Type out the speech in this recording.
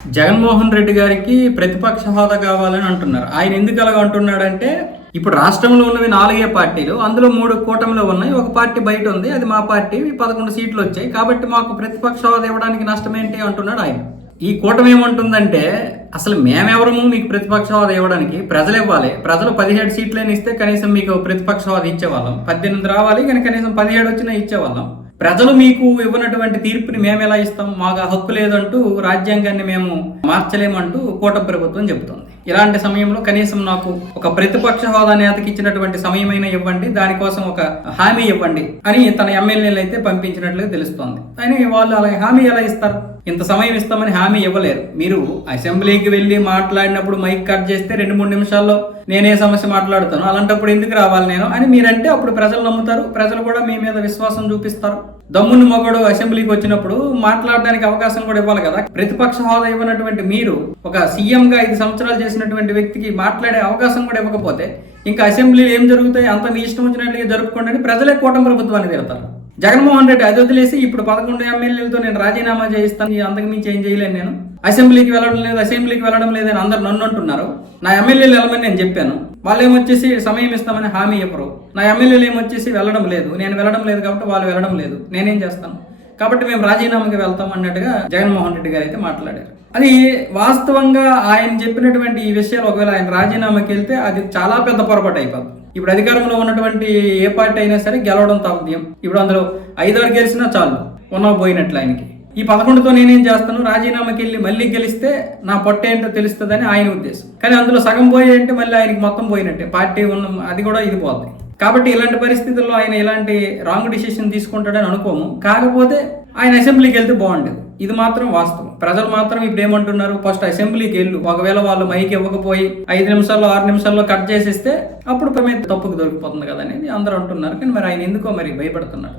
జగన్మోహన్ రెడ్డి గారికి ప్రతిపక్ష హోదా కావాలని అంటున్నారు. ఆయన ఎందుకు అలాగ అంటున్నాడంటే, ఇప్పుడు రాష్ట్రంలో ఉన్నవి 4 పార్టీలు, అందులో 3 కూటమిలో ఉన్నాయి, ఒక పార్టీ బయట ఉంది, అది మా పార్టీ. 11 సీట్లు వచ్చాయి, కాబట్టి మాకు ప్రతిపక్ష హోదా ఇవ్వడానికి నష్టం ఏంటి అంటున్నాడు ఆయన. ఈ కూటమి ఏమంటుందంటే, అసలు మేమెవరము మీకు ప్రతిపక్ష హోదా ఇవ్వడానికి? ప్రజలు ఇవ్వాలి. ప్రజలు 17 సీట్లని ఇస్తే కనీసం మీకు ప్రతిపక్ష హోదా ఇచ్చేవాళ్ళం. 18 రావాలి, కానీ కనీసం 17 వచ్చినా ఇచ్చేవాళ్ళం. ప్రజలు మీకు ఇవ్వనటువంటి తీర్పుని మేము ఎలా ఇస్తాం? మాకు హక్కు లేదంటూ, రాజ్యాంగాన్ని మేము మార్చలేమంటూ కూటమి ప్రభుత్వం చెబుతోంది. ఇలాంటి సమయంలో కనీసం నాకు ఒక ప్రతిపక్ష హోదా నేతకి ఇచ్చినటువంటి సమయమైనా ఇవ్వండి, దానికోసం ఒక హామీ ఇవ్వండి అని తన ఎమ్మెల్యేలు అయితే పంపించినట్లుగా తెలుస్తోంది. కానీ వాళ్ళు అలా హామీ ఎలా ఇస్తారు? ఇంత సమయం ఇస్తామని హామీ ఇవ్వలేరు. మీరు అసెంబ్లీకి వెళ్ళి మాట్లాడినప్పుడు మైక్ కట్ చేస్తే 2-3 నిమిషాల్లో నేనే సమస్య మాట్లాడుతాను, అలాంటప్పుడు ఎందుకు రావాలి నేను అని మీరంటే అప్పుడు ప్రజలు నమ్ముతారు. ప్రజలు కూడా మీ మీద విశ్వాసం చూపిస్తారు. దమ్ముని మొగడు అసెంబ్లీకి వచ్చినప్పుడు మాట్లాడడానికి అవకాశం కూడా ఇవ్వాలి కదా. ప్రతిపక్ష హోదా ఇవ్వనటువంటి మీరు ఒక సీఎంగా 5 సంవత్సరాలు చేసినటువంటి వ్యక్తికి మాట్లాడే అవకాశం కూడా ఇవ్వకపోతే ఇంకా అసెంబ్లీలో ఏం జరుగుతాయి? అంత మీ ఇష్టం వచ్చినట్లుగా జరుపుకోండి అని ప్రజలే కూటమి ప్రభుత్వాన్ని తిడతారు. జగన్మోహన్ రెడ్డి అది వదిలేసి ఇప్పుడు 11 ఎమ్మెల్యేలతో నేను రాజీనామా చేయిస్తాను, అంతకు మించి ఏం చేయలేను, నేను అసెంబ్లీకి వెళ్ళడం లేదని అందరు నన్ను అంటున్నారు. నా ఎమ్మెల్యేలు వెళ్ళమని నేను చెప్పాను, వాళ్ళు ఏమొచ్చేసి సమయం ఇస్తామని హామీ ఇవ్వరు. నా ఎమ్మెల్యేలు ఏమొచ్చేసి వెళ్ళడం లేదు, నేను వెళ్ళడం లేదు కాబట్టి వాళ్ళు వెళ్ళడం లేదు, నేనేం చేస్తాను? కాబట్టి మేము రాజీనామాకి వెళ్తాం అన్నట్టుగా జగన్మోహన్ రెడ్డి గారు అయితే మాట్లాడారు. అది వాస్తవంగా ఆయన చెప్పినటువంటి ఈ విషయాలు ఒకవేళ ఆయన రాజీనామాకి వెళ్తే అది చాలా పెద్ద పొరపాటు అయిపోతుంది. ఇప్పుడు అధికారంలో ఉన్నటువంటి ఏ పార్టీ అయినా సరే గెలవడం తథ్యం. ఇప్పుడు అందులో 5 గెలిచినా చాలు, పోయినట్లు ఆయనకి. ఈ 11తో నేనేం చేస్తాను? రాజీనామాకి వెళ్ళి మళ్ళీ గెలిస్తే నా పొట్ట ఏంటో తెలుస్తుందని ఆయన ఉద్దేశం. కానీ అందులో సగం పోయేంటే మళ్ళీ ఆయనకి మొత్తం పోయినట్టే, పార్టీ ఉన్న అది కూడా ఇది పోతుంది. కాబట్టి ఇలాంటి పరిస్థితుల్లో ఆయన ఇలాంటి రాంగ్ డిసిషన్ తీసుకుంటాడని అనుకోము. కాకపోతే ఆయన అసెంబ్లీకి వెళ్తే బాగుండేది. ఇది మాత్రం వాస్తవం. ప్రజలు మాత్రం ఇప్పుడు ఏమంటున్నారు? ఫస్ట్ అసెంబ్లీకి వెళ్ళు, ఒకవేళ వాళ్ళు మైక్ ఇవ్వకపోయి 5 నిమిషాల్లో 6 నిమిషాల్లో కట్ చేసేస్తే అప్పుడు తప్పుకు దొరికిపోతుంది కదా అనేది అందరూ అంటున్నారు. కానీ మరి ఆయన ఎందుకో మరి భయపడుతున్నాడు.